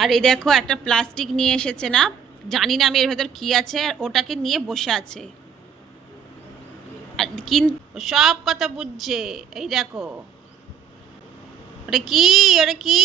আর এই দেখো একটা প্লাস্টিক নিয়ে এসেছে, না জানি না আমি এর ভেতর কি আছে, আর ওটাকে নিয়ে বসে আছে। আর কিন্তু সব কথা বুঝছে। এই দেখো ওটা কি, ওটা কি,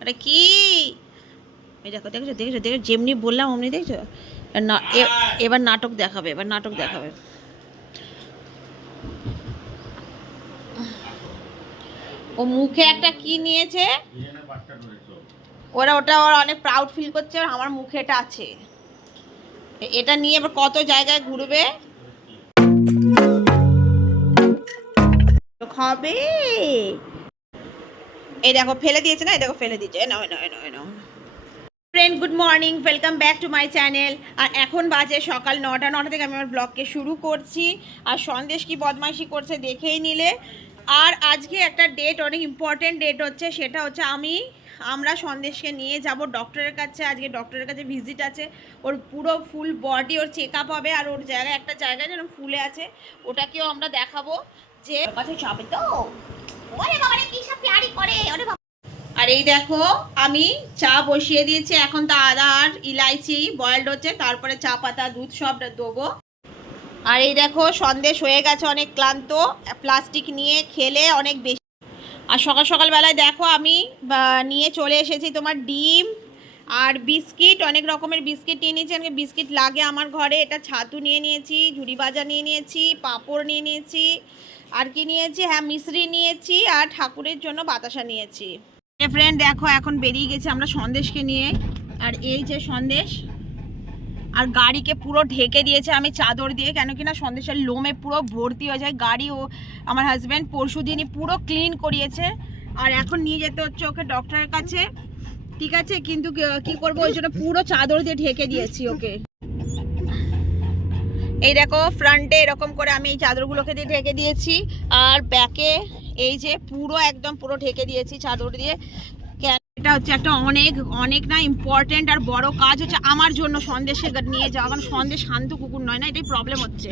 ওটা কি। এই দেখো, দেখেছো দেখেছো দেখো, যেমনি বললাম অমনি দেখছো। না এবার নাটক দেখাবে, এবার নাটক দেখাবে। ও মুখে একটা কি নিয়েছে, ওরা অনেক প্রাউড ফিল করছে, আমার মুখে এটা আছে। এটা নিয়ে এবার কত জায়গায় ঘুরবে, খাবে। এই দেখো ফেলে দিয়েছে, না এই দেখো ফেলে দিয়েছে। Friend good morning, welcome back to my channel. আর এখন বাজে সকাল 9টা থেকে আমি আমার ব্লগকে শুরু করছি। আর সন্দেশ কি বদমাইশি করছে দেখেই নিলে। আর আজকে একটা ডেট, অনেক ইম্পর্টেন্ট ডেট হচ্ছে, সেটা হচ্ছে আমরা সন্দেশকে নিয়ে যাব ডক্টরের কাছে। আজকে ডক্টরের কাছে ভিজিট আছে, ওর পুরো ফুল বডি ওর চেক আপ হবে। আর ওর জায়গায় একটা জায়গায় যেন ফুলে আছে, ওটাকেও আমরা দেখাবো যে কাছে যাবে। তো ওরে বাবা রে কি সব প্যারি করে, ওরে বাবা। আর এই দেখো আমি চা বসিয়ে দিয়েছি, এখন তো আদা আর ইলাইচি বয়েলড হচ্ছে, তারপরে চা পাতা দুধ সব দেবো। আর এই দেখো সন্দেশ হয়ে গেছে, অনেক ক্লান্ত, প্লাস্টিক নিয়ে খেলে অনেক বেশি। আর সকাল সকালবেলায় দেখো আমি নিয়ে চলে এসেছি তোমার ডিম আর বিস্কিট, অনেক রকমের বিস্কিট নিয়ে নিয়েছি। আমাকে বিস্কিট লাগে আমার ঘরে। এটা ছাতু নিয়ে নিয়েছি, ঝুড়ি ভাজা নিয়ে নিয়েছি, পাঁপড় নিয়ে নিয়েছি, আর কি নিয়েছি, হ্যাঁ মিশ্রি নিয়েছি, আর ঠাকুরের জন্য বাতাসা নিয়েছি। ফ্রেন্ড দেখো এখন বেরিয়ে গেছি আমরা সন্দেশকে নিয়ে। আর এই যে সন্দেশ, আর গাড়িকে পুরো ঢেকে দিয়েছে আমি চাদর দিয়ে, কেন কি না সন্দেশের লোমে পুরো ভর্তি হয়ে যায় গাড়ি। ও আমার হাজব্যান্ড পরশু দিনই পুরো ক্লিন করিয়েছে। আর এখন নিয়ে যেতে হচ্ছে ওকে ডক্টরের কাছে, ঠিক আছে, কিন্তু কি করবো, ওই জন্য পুরো চাদর দিয়ে ঢেকে দিয়েছি ওকে। এই দেখো ফ্রন্টে এরকম করে আমি এই চাদরগুলোকে দিয়ে ঢেকে দিয়েছি, আর ব্যাকে এই যে পুরো একদম পুরো ঢেকে দিয়েছি চাদর দিয়ে। এটা হচ্ছে একটা অনেক না ইম্পর্টেন্ট আর বড় কাজ হচ্ছে আমার জন্য সন্দেশে নিয়ে যাওয়া, কারণ সন্দেশ শান্ত কুকুর নয়, না এটাই প্রবলেম হচ্ছে।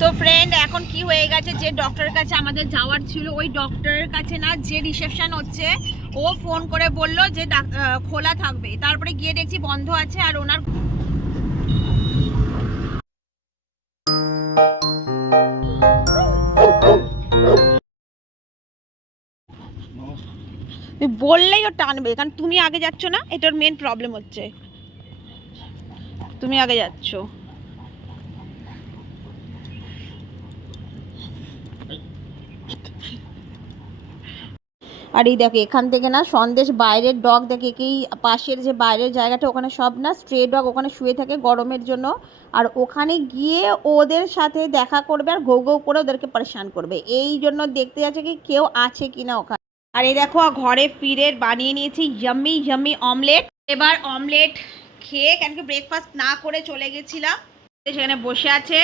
তো ফ্রেন্ড এখন কি হয়ে গেছে, যে ডক্টরের কাছে আমাদের যাওয়ার ছিল, ওই ডক্টরের কাছে না যে রিসেপশন হচ্ছে, ও ফোন করে বলল যে খোলা থাকবে, তারপরে গিয়ে দেখছি বন্ধ আছে। আর ওনার বললেই ও টানবে, কারণ তুমি আগে যাচ্ছ না, এটার মেন প্রবলেম হচ্ছে, তুমি আগে যাচ্ছ। আর এই দেখো এখান থেকে না সন্দেশ বাইরের ডগ দেখে, কি পাশের যে বাইরের জায়গাটা ওখানে সব না স্ট্রে ডগ ওখানে শুয়ে থাকে গরমের জন্য। আর ওখানে গিয়ে ওদের সাথে দেখা করবে আর ঘৌ ঘৌ করে ওদেরকে পরেশান করবে, এই জন্য দেখতে যাচ্ছে কি কেউ আছে কিনা ওখানে। আর এই দেখো ঘরে ফিরে বানিয়ে নিয়েছি ইয়াম্মি ইয়াম্মি অমলেট। এবার অমলেট খেয়ে, কেন কি ব্রেকফাস্ট না করে চলে গেছিলাম, সেখানে বসে আছে।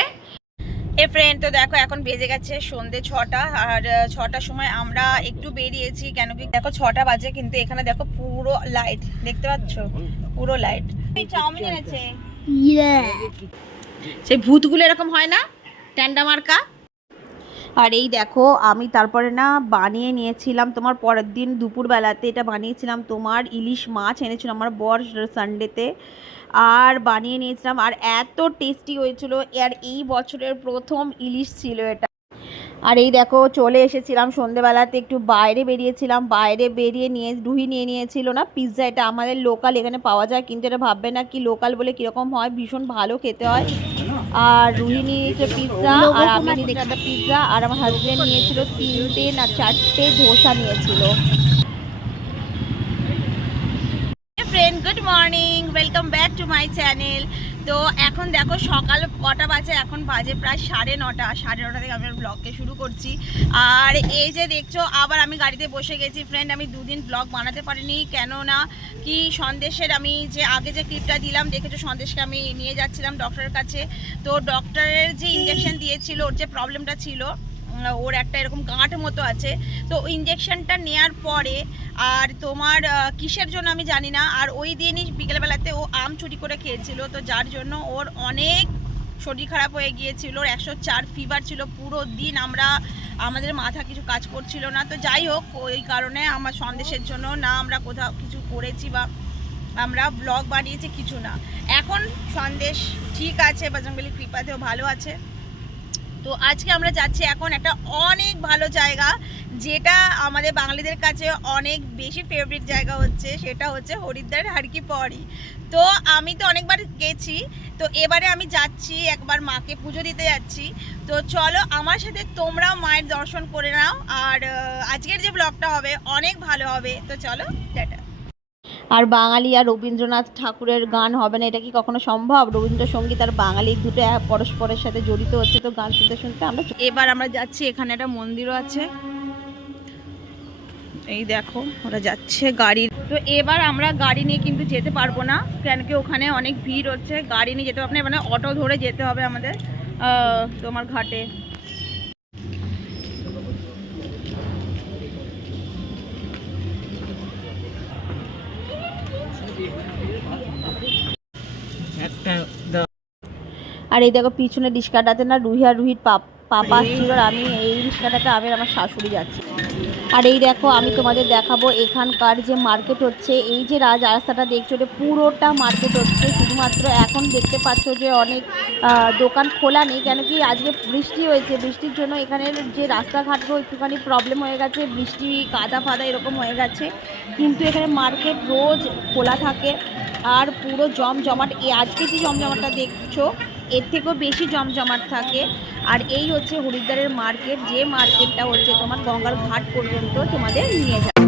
এ ফ্রেন্ড তো দেখো এখন বেজে গেছে সন্ধ্যে 6টা। আর 6টার সময় আমরা একটু বেরিয়েছি, কেন কি দেখো 6টা বাজে, কিন্তু এখানে দেখো পুরো লাইট, দেখতে পাচ্ছ পুরো লাইট। চাউমিন এনেছে, সেই ভূতগুলো এরকম হয় না, ট্যান্ডা মার্কা। আর এই দেখো আমি তারপরে না বানিয়ে নিয়েছিলাম তোমার পরের দিন দুপুরবেলাতে, এটা বানিয়েছিলাম তোমার ইলিশ মাছ এনেছিল আমার বর সানডেতে, আর বানিয়ে নিয়েছিলাম, আর এত টেস্টি হয়েছিল। আর এই বছরের প্রথম ইলিশ ছিল এটা। আর এই দেখো চলে এসেছিলাম সন্ধেবেলাতে, একটু বাইরে বেরিয়েছিলাম, বাইরে বেরিয়ে রুহি নিয়ে নিয়েছিল না পিৎজা। এটা আমাদের লোকাল এখানে পাওয়া যায়, কিন্তু এটা ভাববে না কি লোকাল বলে কীরকম হয়, ভীষণ ভালো খেতে হয়। আর রুহি নিয়েছে পিৎজা, আর আমি নিয়েছি একটা পিৎজা, আর আমার হাজব্যান্ড নিয়েছিল 3টে না 4টে ধোসা নিয়েছিল। Friend good morning, welcome back to my channel. তো এখন দেখো সকাল কটা বাজে, এখন বাজে প্রায় 9:30। 9:30 থেকে আমি ব্লগকে শুরু করছি। আর এই যে দেখছো আবার আমি গাড়িতে বসে গেছি। ফ্রেন্ড আমি 2 দিন ব্লগ বানাতে পারিনি, কেননা কি সন্দেশের আমি যে আগে যে ক্লিপটা দিলাম দেখেছো, সন্দেশকে আমি নিয়ে যাচ্ছিলাম ডক্টরের কাছে। তো ডক্টরের যে ইঞ্জেকশন দিয়েছিল, ওর যে প্রবলেমটা ছিল, ওর একটা এরকম গাঁট মতো আছে, তো ইঞ্জেকশনটা নেওয়ার পরে আর তোমার কিসের জন্য আমি জানি না, আর ওই দিনই বিকেলবেলাতে ও আম চুরি করে খেয়েছিল, তো যার জন্য ওর অনেক শরীর খারাপ হয়ে গিয়েছিল। 104 ফিভার ছিল পুরো দিন। আমরা আমাদের মাথা কিছু কাজ করছিল না। তো যাই হোক, ওই কারণে আমার সন্দেশের জন্য না আমরা কোথাও কিছু করেছি বা আমরা ব্লগ বানিয়েছি কিছু না। এখন সন্দেশ ঠিক আছে, বজরংবলীর কৃপাতেও ভালো আছে। তো আজকে আমরা যাচ্ছি এখন একটা অনেক ভালো জায়গা, যেটা আমাদের বাঙালিদের কাছে অনেক বেশি ফেভারিট জায়গা হচ্ছে, সেটা হচ্ছে হরিদ্বার হর কি পৌড়ি। তো আমি তো অনেকবার গেছি, তো এবারে আমি যাচ্ছি, একবার মাকে পুজো দিতে যাচ্ছি। তো চলো আমার সাথে তোমরাও মায়ের দর্শন করে নাও, আর আজকের যে ব্লগটা হবে অনেক ভালো হবে। তো চলো, টাটা। আর বাঙালি আর রবীন্দ্রনাথ ঠাকুরের গান হবে না, এটা কি কখনো সম্ভব? রবীন্দ্রসঙ্গীত আর বাঙালি দুটো পরস্পরের সাথে জড়িত হচ্ছে, তো গান শুনতে শুনতে আমরা এবার আমরা যাচ্ছি। এখানে একটা মন্দিরও আছে, এই দেখো ওরা যাচ্ছে গাড়ি। তো এবার আমরা গাড়ি নিয়ে কিন্তু যেতে পারবো না, কেন কি ওখানে অনেক ভিড় হচ্ছে, গাড়ি নিয়ে যেতে পারবো না, মানে অটো ধরে যেতে হবে আমাদের তোমার ঘাটে। আর এই দেখো পিছনে রিস্কাটাতে না রুহি আর রুহির পাপা আসছিল, আর আমি এই রিস্কাটাতে আমি আর আমার শাশুড়ি যাচ্ছি। আর এই দেখো আমি তোমাদের দেখাবো এখানকার যে মার্কেট হচ্ছে, এই যে রাস্তাটা দেখছো এটা পুরোটা মার্কেট হচ্ছে। শুধুমাত্র এখন দেখতে পাচ্ছ যে অনেক দোকান খোলা নেই, কেন কি আজকে বৃষ্টি হয়েছে, বৃষ্টির জন্য এখানের যে রাস্তাঘাটগুলো একটুখানি প্রবলেম হয়ে গেছে, বৃষ্টি কাদা ফাদা এরকম হয়ে গেছে। কিন্তু এখানে মার্কেট রোজ খোলা থাকে আর পুরো জমজমাট। আজকে যে জমজমাটটা দেখছো এর থেকেও বেশি জমজমাট থাকে। আর এই হচ্ছে হরিদ্বারের মার্কেট, যে মার্কেটটা হচ্ছে তোমার গঙ্গার ঘাট পর্যন্ত তোমাদের নিয়ে যায়।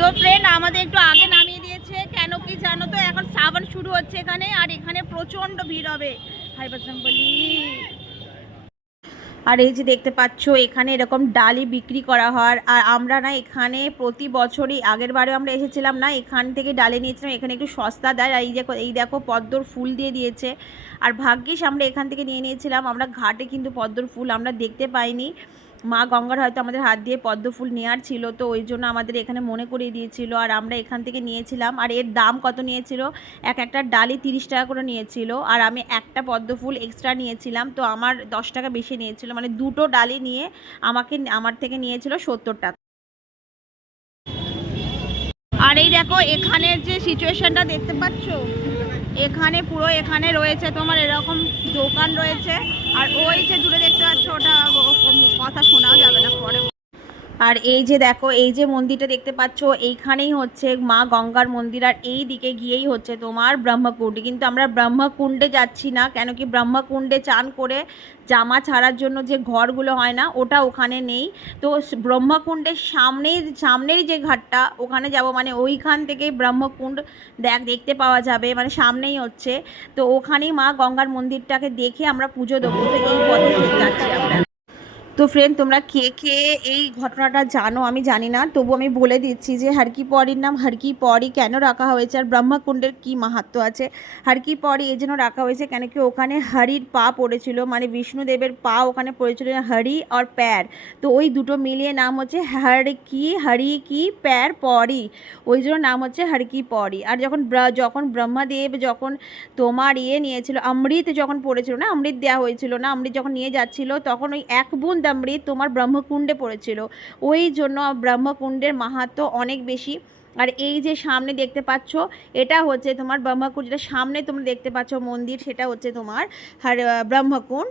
তো ফ্রেন্ড আমাদের একটু আগে নামিয়ে দিয়েছে, কেন কি জানো তো, এখন শ্রাবণ শুরু হচ্ছে এখানে, আর এখানে প্রচন্ড ভিড় হবে। হাই বজরংবলী। আর এই যে দেখতে পাচ্ছ এখানে এরকম ডালি বিক্রি করা হয়, আর আমরা না এখানে প্রতি বছরই, আগের বারে আমরা এসেছিলাম না, এখান থেকে ডালি নিয়েছিলাম, এখানে একটু সস্তা দেয়। আর এই দেখো পদ্মর ফুল দিয়ে দিয়েছে, আর ভাগ্যিস আমরা এখান থেকে নিয়ে নিয়েছিলাম। আমরা ঘাটে কিন্তু পদ্মর ফুল আমরা দেখতে পাইনি, মা গঙ্গার হয়তো আমাদের হাত দিয়ে পদ্ম ফুল নেওয়ার ছিল, তো ওই জন্য আমাদের এখানে মনে করিয়ে দিয়েছিল, আর আমরা এখান থেকে নিয়েছিলাম। আর এর দাম কত নিয়েছিল, একটা ডালি 30 টাকা করে নিয়েছিল, আর আমি একটা পদ্ম ফুল এক্সট্রা নিয়েছিলাম, তো আমার 10 টাকা বেশি নিয়েছিল, মানে দুটো ডালি নিয়ে আমার থেকে নিয়েছিল 70 টাকা। আর এই দেখো এখানের যে সিচুয়েশনটা দেখতে পাচ্ছ, এখানে পুরো এখানে রয়েছে তোমার এরকম দোকান রয়েছে, আর ওই যে দূরে দেখতে পাচ্ছ ওটা কথা শোনাও যাবে না পরে। আর এই যে দেখো এই যে মন্দিরটা দেখতে পাচ্ছ, এইখানেই হচ্ছে মা গঙ্গার মন্দির, আর এই দিকে গিয়েই হচ্ছে তোমার ব্রহ্মকুণ্ড। কিন্তু আমরা ব্রহ্মকুণ্ডে যাচ্ছি না, কেন কি ব্রহ্মকুণ্ডে চান করে জামা ছাড়ার জন্য যে ঘরগুলো হয় না, ওটা ওখানে নেই। তো ব্রহ্মকুণ্ডের সামনেই যে ঘাটটা, ওখানে যাব, মানে ওইখান থেকে ব্রহ্মকুণ্ড দেখতে পাওয়া যাবে, মানে সামনেই হচ্ছে। তো ওখানেই মা গঙ্গার মন্দিরটাকে দেখে আমরা পুজো দেবো, তো এই পথে যাচ্ছি আমরা। তো ফ্রেন্ড তোমরা কে কে এই ঘটনাটা জানো আমি জানি না, তবু আমি বলে দিচ্ছি যে হর কি পৌড়ির নাম হর কি পৌড়ি কেন রাখা হয়েছে, আর ব্রহ্মকুণ্ডের কী মাহাত্ম্য আছে। হর কি পৌড়ি এই জন্য রাখা হয়েছে কেন কি ওখানে হরির পা পড়েছিল, মানে বিষ্ণুদেবের পা ওখানে পড়েছিল, হরি আর প্যার, তো ওই দুটো মিলিয়ে নাম হচ্ছে হরি কি প্যার পৌড়ি, ওই জন্য নাম হচ্ছে হর কি পৌড়ি। আর যখন ব্রহ্মদেব যখন তোমার নিয়েছিল অমৃত, যখন পড়েছিল না, অমৃত দেওয়া হয়েছিল না, অমৃত যখন নিয়ে যাচ্ছিল তখন ওই এক বুঁদ অমৃত তোমার ব্রহ্মকুণ্ডে পড়েছিল, ওই জন্য ব্রহ্মকুণ্ডের মাহাত্ম্য অনেক বেশি। আর এই যে সামনে দেখতে পাচ্ছ এটা হচ্ছে তোমার ব্রহ্মকুণ্ড, যেটা সামনে তোমরা দেখতে পাচ্ছ মন্দির, সেটা হচ্ছে তোমার ব্রহ্মকুণ্ড।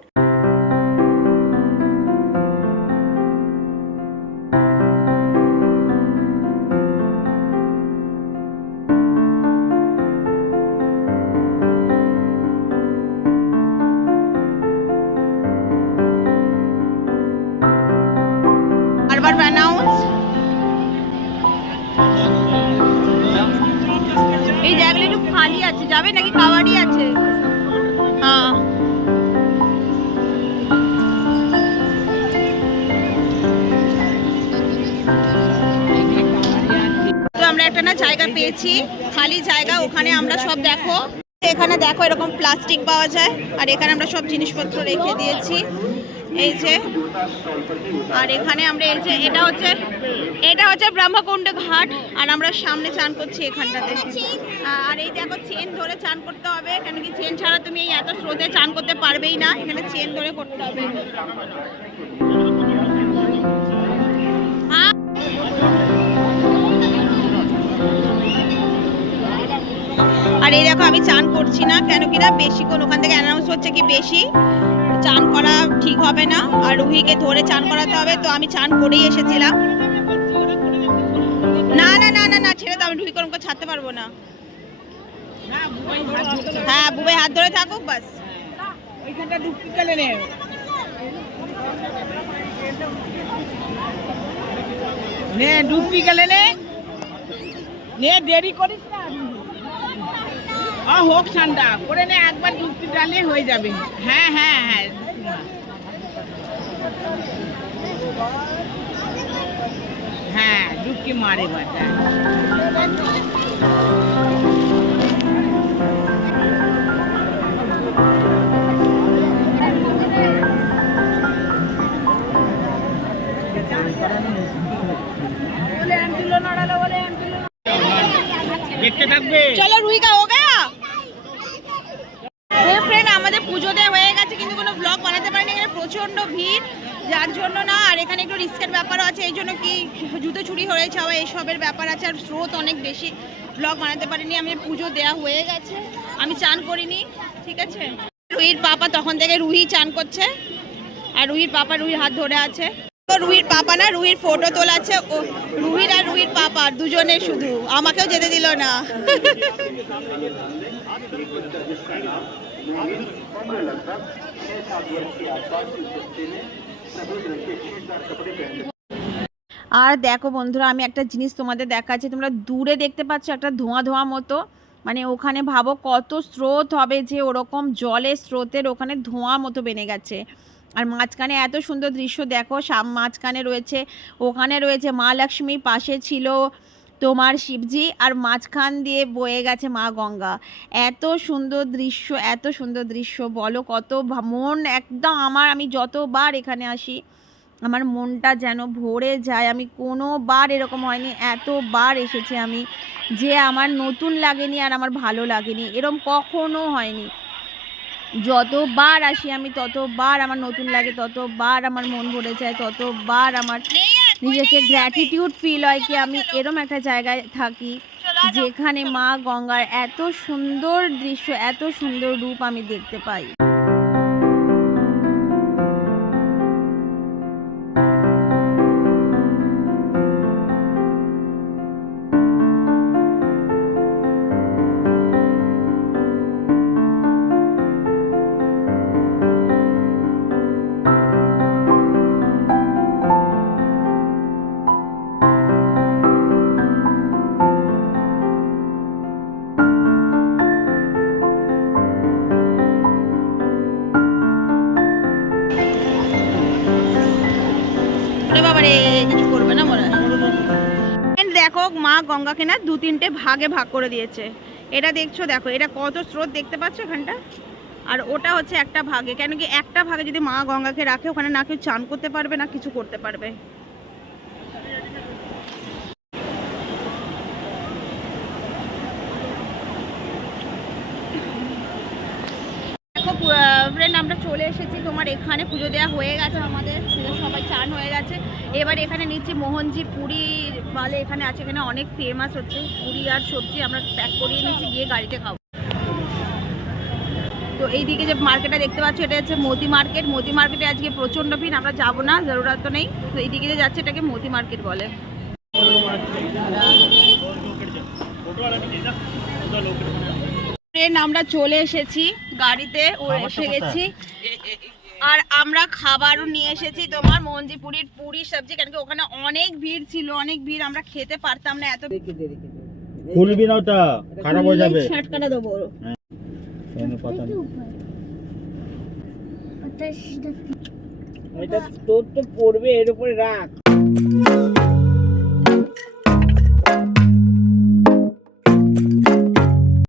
এই জায়গাটা একটু খালি আছে, যাবে নাকি কাওয়াড়ি আছে? হ্যাঁ একটা না জায়গা পেয়েছি, খালি জায়গা, ওখানে আমরা সব দেখো, এখানে দেখো এরকম প্লাস্টিক পাওয়া যায়, আর এখানে আমরা সব জিনিসপত্র রেখে দিয়েছি এই যে। আর এখানে আমরা এই যে এটা হচ্ছে ব্রহ্মকুণ্ড ঘাট, আর আমরা সামনে চান করছি এখানটাতে। আর এই দেখো চেন ধরে চান করতে হবে, কেন কি চেন ছাড়া তুমি এই এত স্রোতে চান করতে পারবেই না, এখানে চেন ধরে করতে হবে। আর এই দেখো আমি চান করছি না, কেন কি না বেশিক্ষণ ওখান থেকে অ্যানাউন্স হচ্ছে কি বেশি চান করা ঠিক হবে না, আর রুহিকে ধরে চান করাতে হবে, তো আমি চান করেই এসেছিলাম। না না না না না ছেড়ে দাও, আমি রুহি করমকে ছাড়তে পারবো না। হ্যাঁ বুবে হাত ধরে থাকুক বাস। ওইখানটা ডুবকি গেলে নে ডুবকি গেলে নে দেরি করিস না, হোক ঠান্ডা করে নে, একবার ডুবকি ডালে হয়ে যাবে। হ্যাঁ হ্যাঁ হ্যাঁ হ্যাঁ ডুবকি মারে বাটা। দেখতে থাকবে। চলো রুহি কা হো গয়া। ফ্রেন্ড আমাদের পুজো দেওয়া হয়ে গেছে, কিন্তু কোনো ব্লগ বানাতে পারিনি, এখানে প্রচন্ড ভিড়, যার জন্য না, আর এখানে একটু রিস্কের ব্যাপারও আছে, এই জন্য কি জুতো চুরি হয়ে যাওয়া এইসবের ব্যাপার আছে, আর স্রোত অনেক বেশি, ব্লগ বানাতে পারিনি। আমি পুজো দেওয়া হয়ে গেছে, আমি চান করিনি, ঠিক আছে। রুহির পাপা তখন থেকে রুহি চান করছে, আর রুহির পাপা রুহির হাত ধরে আছে। রুহির পাপা না, রুহির ফটো তোলাচ্ছে, ও রুহির আর রুহির পাপা দুজনে, শুধু আমাকেও যেতে দিল না। আর দেখো বন্ধুরা, আমি একটা জিনিস তোমাদের দেখাচ্ছি, তোমরা দূরে দেখতে পাচ্ছ একটা ধোঁয়া ধোঁয়া মতো, মানে ওখানে ভাবো কত স্রোত হবে, যে ওরকম জলের স্রোতের ওখানে ধোঁয়া মতো বেনে গেছে। আর মাঝখানে এত সুন্দর দৃশ্য দেখো, মাঝখানে রয়েছে, ওখানে রয়েছে মা লক্ষ্মী, পাশে ছিল তোমার শিবজি, আর মাঝখান দিয়ে বয়ে গেছে মা গঙ্গা। এত সুন্দর দৃশ্য, এত সুন্দর দৃশ্য, বলো কত মন একদম আমি যতবার এখানে আসি আমার মনটা যেন ভরে যায়। আমি কোনোবার এরকম হয়নি, এতবার এসেছি আমি, যে আমার নতুন লাগেনি আর আমার ভালো লাগেনি, এরকম কখনো হয়নি। যতবার আসি আমি ততবার আমার নতুন লাগে, ততবার আমার মন ভরে যায়, ততবার আমার নিজেকে গ্র্যাটিটিউড ফিল হয় কি আমি এরম একটা জায়গায় থাকি যেখানে মা গঙ্গার এত সুন্দর দৃশ্য, এত সুন্দর রূপ আমি দেখতে পাই। কিছু করবে না মনে হয়। দেখো মা গঙ্গাকে না 2-3টে ভাগে ভাগ করে দিয়েছে, এটা দেখছো, দেখো এটা কত স্রোত দেখতে পাচ্ছ এখানটা, আর ওটা হচ্ছে একটা ভাগে, কেন কি একটা ভাগে যদি মা গঙ্গাকে রাখে ওখানে না কেউ চান করতে পারবে না কিছু করতে পারবে। ফ্রেন্ড আমরা চলে এসেছি তোমার এখানে, পুজো দেওয়া হয়ে গেছে আমাদের, সবাই চান হয়ে গেছে। এবার এখানে নিচ্ছি মোহনজি পুরি বলে এখানে আছে, এখানে অনেক ফেমাস হচ্ছে পুরি আর সবজি, আমরা প্যাক করিয়ে নিচ্ছি, গিয়ে গাড়িতে খাবো। তো এইদিকে যে মার্কেটটা দেখতে পাচ্ছ এটা হচ্ছে মোদি মার্কেট, মোদি মার্কেটে আজকে প্রচণ্ড ভিড়, আমরা যাবো না, জরুরত তো নেই। তো এইদিকে যে যাচ্ছে এটাকে মোদি মার্কেট বলে। ট্রেন আমরা চলে এসেছি, গাড়িতে এসে গেছি, আর আমরা খাবারও নিয়ে এসেছি তোমার মোহনজি পুরীর পুরি সবজি, কেন কি ওখানে অনেক ভিড় ছিল, অনেক ভিড়, আমরা খেতে পারতাম না এত। খুলবি না, ওটা খারাপ হয়ে যাবে, ছটকাটা দেবো। এটা তোর তো পড়বে, এর উপরে রাখ।